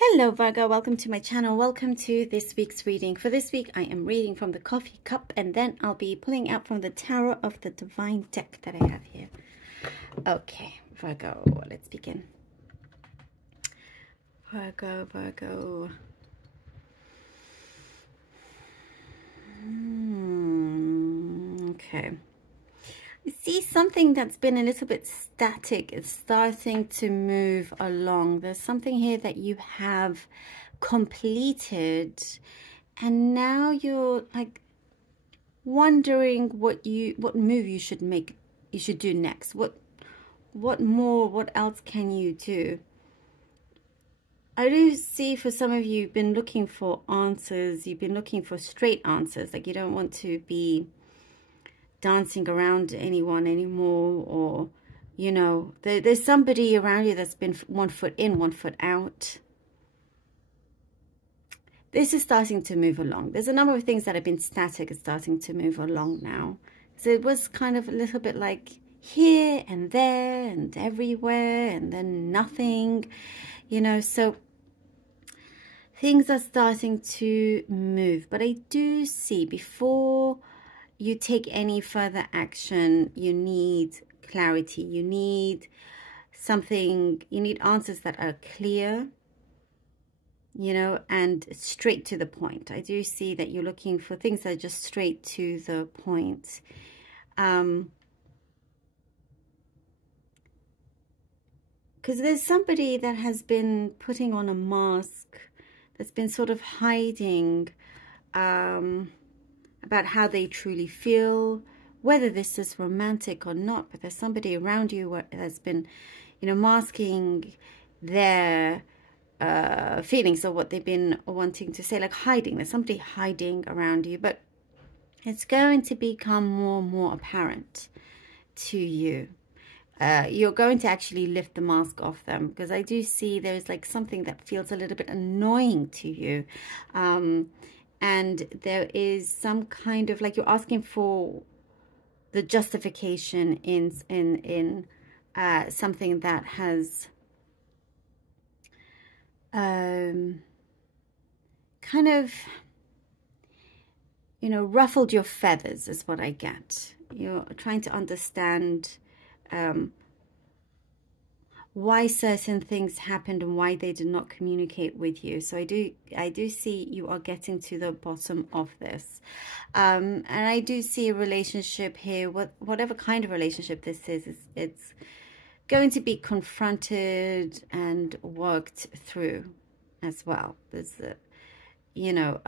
Hello Virgo, welcome to my channel. Welcome to this week's reading. For this week, I am reading from the Coffee Cup, and then I'll be pulling out from the Tarot of the Divine deck that I have here. Okay, Virgo, let's begin. Virgo. Okay. I see something that's been a little bit static. It's starting to move along. There's something here that you have completed, and now you're like wondering what move you should make, you should do next. What else can you do? I do see for some of you, you've been looking for answers. You've been looking for straight answers. Like you don't want to be dancing around anyone anymore, or you know, there's somebody around you that's been one foot in, one foot out. This is starting to move along. There's a number of things that have been static is starting to move along now. So it was kind of a little bit like here and there and everywhere and then nothing, you know. So things are starting to move, but I do see before you take any further action, you need clarity. You need something, you need answers that are clear, you know, and straight to the point. I do see that you're looking for things that are just straight to the point. Because there's somebody that has been putting on a mask, that's been sort of hiding about how they truly feel, whether this is romantic or not. But there's somebody around you that's been, you know, masking their feelings or what they've been wanting to say, like hiding. There's somebody hiding around you, but it's going to become more and more apparent to you. You're going to actually lift the mask off them, because I do see there's like something that feels a little bit annoying to you. And there is some kind of like you're asking for the justification in something that has kind of, you know, ruffled your feathers is what I get. You're trying to understand why certain things happened and why they did not communicate with you. So I do see you are getting to the bottom of this, and I do see a relationship here. Whatever kind of relationship this is, it's going to be confronted and worked through as well. There's you know,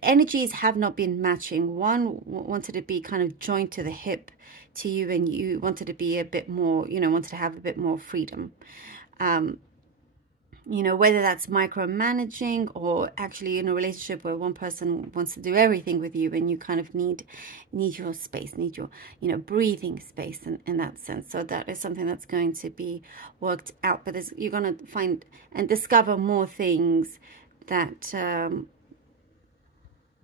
energies have not been matching. One wanted to be kind of joined to the hip to you, and you wanted to be a bit more, you know, wanted to have a bit more freedom. You know, whether that's micromanaging or actually in a relationship where one person wants to do everything with you and you kind of need your space, need your, you know, breathing space in that sense. So that is something that's going to be worked out. But you're going to find and discover more things that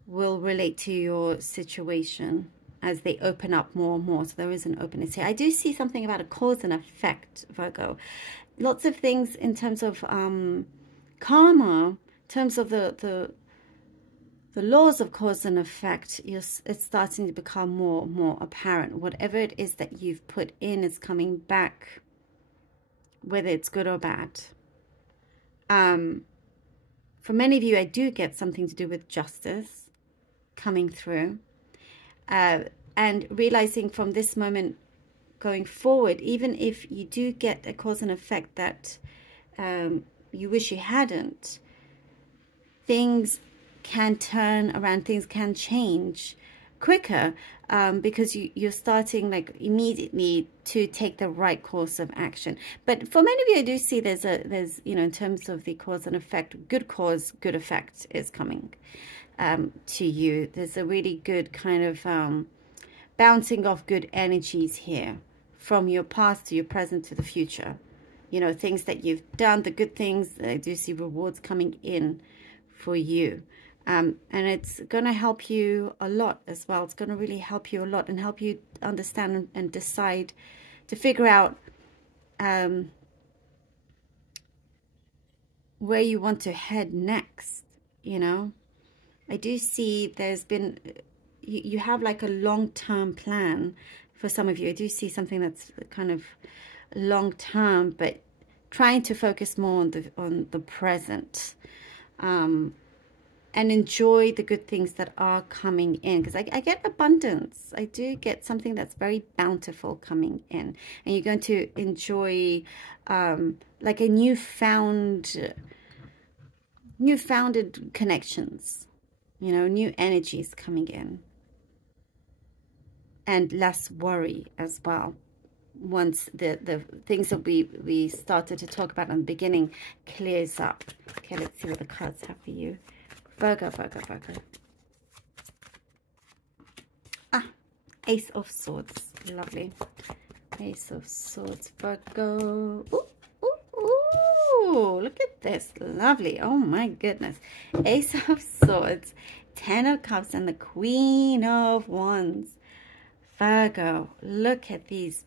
will relate to your situation as they open up more and more. So there is an openness here. I do see something about a cause and effect, Virgo. Lots of things in terms of karma, in terms of the laws of cause and effect. It's starting to become more and more apparent. Whatever it is that you've put in is coming back, whether it's good or bad. For many of you, I do get something to do with justice coming through, and realizing from this moment going forward, even if you do get a cause and effect that you wish you hadn't, things can turn around, things can change quicker, because you're starting like immediately to take the right course of action. But for many of you, I do see there's you know, in terms of the cause and effect, good cause, good effect is coming to you. There's a really good kind of bouncing off good energies here from your past to your present to the future. You know, things that you've done, the good things. I do see rewards coming in for you. And it's going to help you a lot as well. It's going to really help you a lot and help you understand and decide to figure out where you want to head next, you know. I do see there's been, you have like a long-term plan for some of you. I do see something that's kind of long-term, but trying to focus more on the present, and enjoy the good things that are coming in, because I get abundance. I do get something that's very bountiful coming in, and you're going to enjoy like a newfounded connections, you know, new energies coming in, and less worry as well. Once the things that we started to talk about in the beginning clears up. Okay, let's see what the cards have for you. Virgo, Virgo, Virgo. Ah, Ace of Swords. Lovely. Ace of Swords, Virgo. Ooh, ooh, ooh. Look at this. Lovely. Oh my goodness. Ace of Swords, Ten of Cups, and the Queen of Wands. Virgo, look at these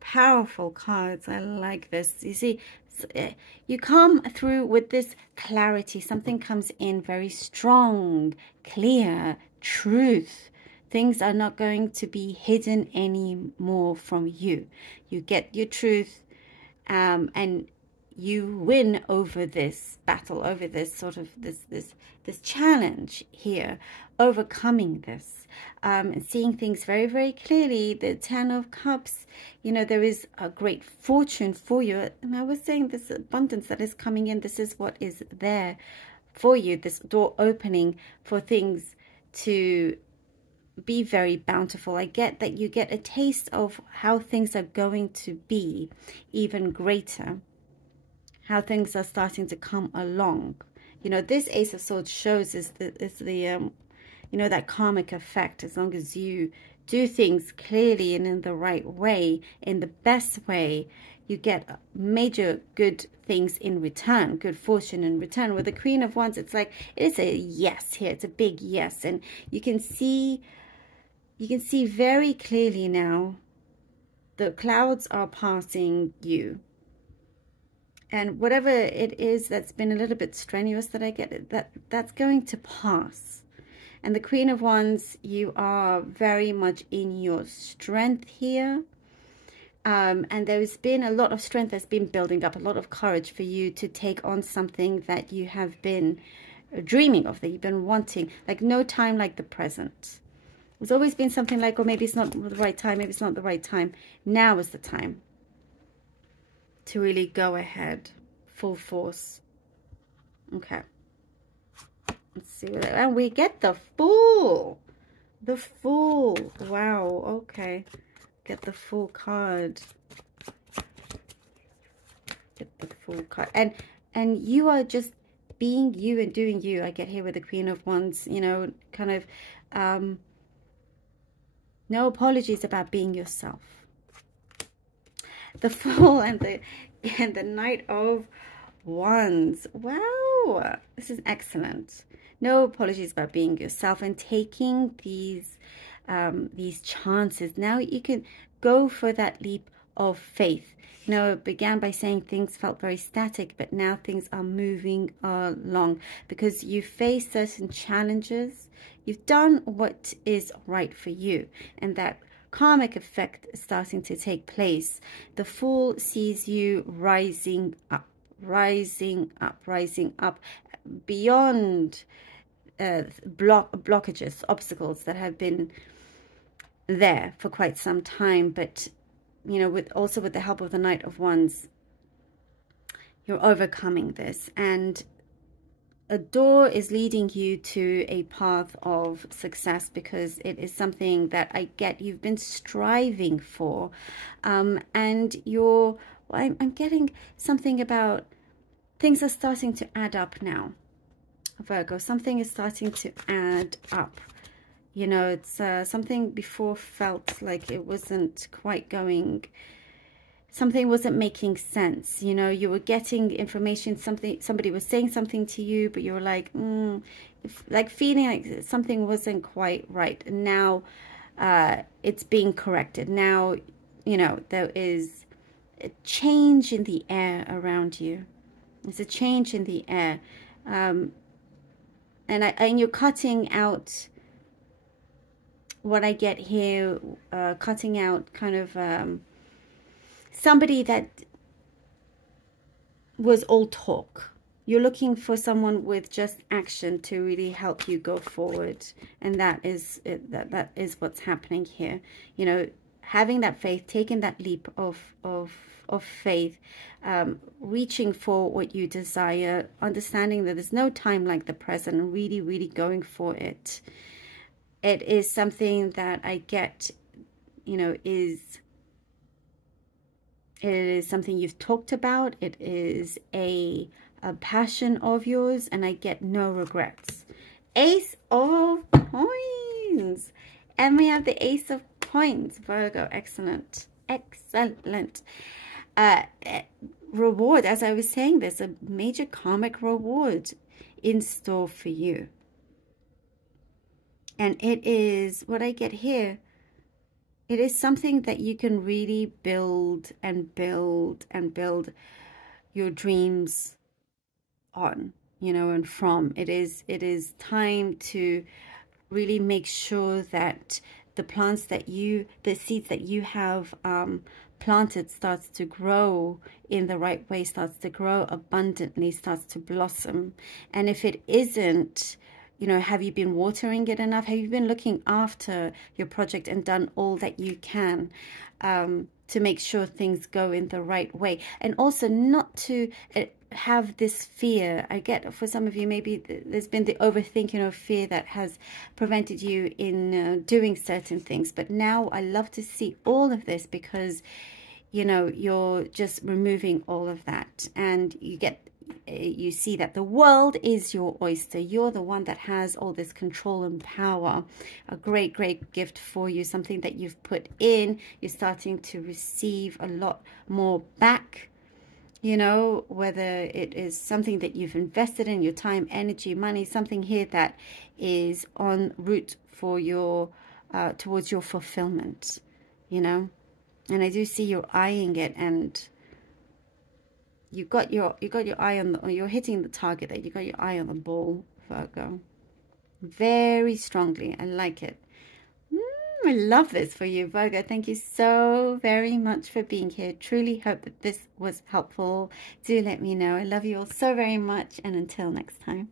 powerful cards. I like this. You see, you come through with this clarity. Something comes in very strong, clear, truth. Things are not going to be hidden anymore from you. You get your truth, and you win over this battle, over this sort of this challenge here, overcoming this, and seeing things very, very clearly. The Ten of Cups, you know, there is a great fortune for you. And I was saying this abundance that is coming in, this is what is there for you, this door opening for things to be very bountiful. I get that you get a taste of how things are going to be even greater, how things are starting to come along. You know, this Ace of Swords shows is the you know, that karmic effect. As long as you do things clearly and in the right way, in the best way, you get major good things in return, good fortune in return. With the Queen of Wands, it's like, it is a yes here. It's a big yes. And you can see very clearly now, the clouds are passing you. And whatever it is that's been a little bit strenuous that I get, that's going to pass. And the Queen of Wands, you are very much in your strength here. And there's been a lot of strength that's been building up, a lot of courage for you to take on something that you have been dreaming of, that you've been wanting. Like no time like the present. There's always been something like, oh, maybe it's not the right time, maybe it's not the right time. Now is the time to really go ahead, full force. Okay. Let's see what, and we get the Fool. The Fool. Wow. Okay. Get the Fool card. Get the Fool card. And you are just being you and doing you. I get here with the Queen of Wands, you know, kind of no apologies about being yourself. The Fool and the Knight of Wands. Wow. This is excellent. No apologies about being yourself and taking these chances. Now you can go for that leap of faith. You know, it began by saying things felt very static, but now things are moving along because you face certain challenges. You've done what is right for you, and that karmic effect is starting to take place. The Fool sees you rising up, rising up, rising up beyond blockages, obstacles that have been there for quite some time. But you know, also with the help of the Knight of Wands, you're overcoming this, and a door is leading you to a path of success, because it is something that I get you've been striving for, and I'm getting something about things are starting to add up now, Virgo. Something is starting to add up. You know, it's something before felt like it wasn't quite going, something wasn't making sense. You know, you were getting information, somebody was saying something to you, but you were like, like feeling like something wasn't quite right. And now it's being corrected. Now, you know, there is a change in the air around you. It's a change in the air. And you're cutting out, what I get here, cutting out kind of somebody that was all talk. You're looking for someone with just action to really help you go forward. And that is what's happening here. You know, having that faith, taking that leap of faith, reaching for what you desire, understanding that there's no time like the present, really, really going for it. It is something that I get, you know, it is something you've talked about. It is a passion of yours, and I get no regrets. Ace of Coins. And we have the Ace of Coins, Virgo. Excellent. Excellent. Reward, as I was saying, there's a major karmic reward in store for you. And it is, what I get here, it is something that you can really build and build and build your dreams on, you know, and from. It is time to really make sure that the plants that the seeds that you have planted starts to grow in the right way, starts to grow abundantly, starts to blossom. And if it isn't, you know, have you been watering it enough? Have you been looking after your project and done all that you can to make sure things go in the right way? And also not to have this fear. I get, for some of you, maybe there's been the overthinking of fear that has prevented you in doing certain things. But now I love to see all of this, because, you know, you're just removing all of that, and you see that the world is your oyster. You're the one that has all this control and power. A great, great gift for you, something that you've put in. You're starting to receive a lot more back, you know, whether it is something that you've invested in, your time, energy, money, something here that is en route for your, towards your fulfillment, you know. And I do see you're eyeing it, and you got your eye on or you're hitting the target, that you got your eye on the ball, Virgo. Very strongly. I like it. I love this for you, Virgo. Thank you so very much for being here. Truly hope that this was helpful. Do let me know. I love you all so very much, and until next time.